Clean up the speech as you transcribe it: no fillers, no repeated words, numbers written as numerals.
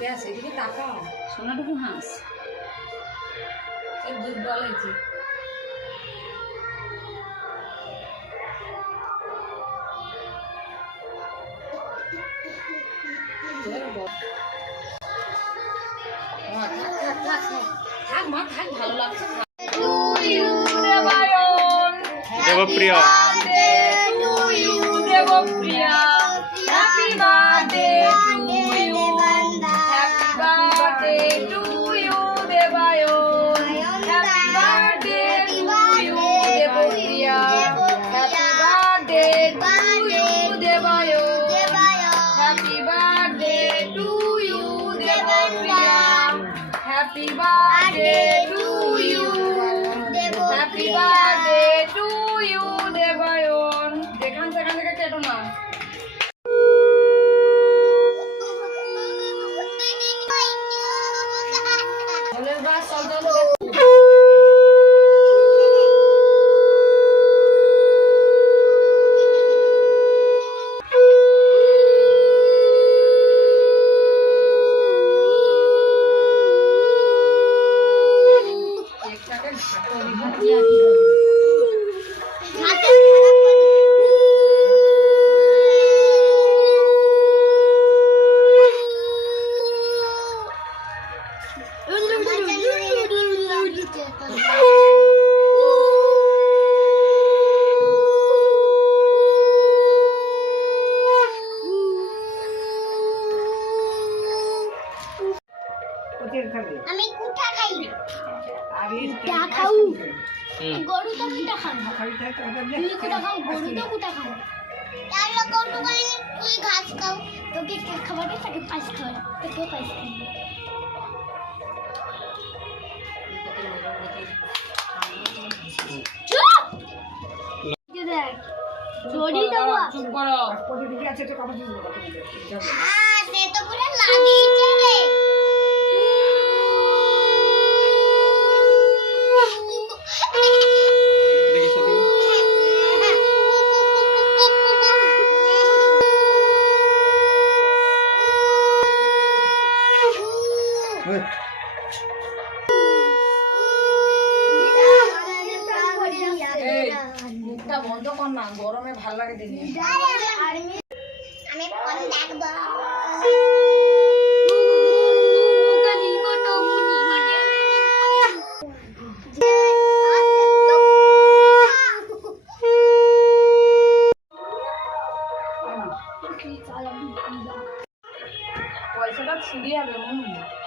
ব্যাস এদিকে তাকাও, সোনাটুকু হাস এর দুর্বল হয়েছে। থাক মা থাক, ভালো লাগছে। Debapriya Debapriya happy birthday to you, happy birthday to you Debayan, happy birthday to you Debapriya, happy birthday to you Debayan, happy birthday to you Debapriya, happy birthday to you, happy birthday to you Debayan. যেখান সেখান থেকে কেটো না। চলের বাস চল চল। আমি কুটা খাই, কুটা খাও, গরু তো কুটা খাও, তুই কুটা খাও, গরু তো কুটা খাও, তার গরু খাই তুই ঘাস খাও, তোকে কে খাওয়াবে, তাকে পাঁচ খাওয়াবে, তোকে পাঁচ খাওয়াবে। দেখ জড়ি দেবো, চুপ করো। সে তো পুরো লাগিয়েছে রে। মুখটা বন্ধ কর না, গরমে ভাল লাগে দেখি। আমি ফোন দেখবো। পয়সাটা ছিঁড়ে যাবে মনে হয়।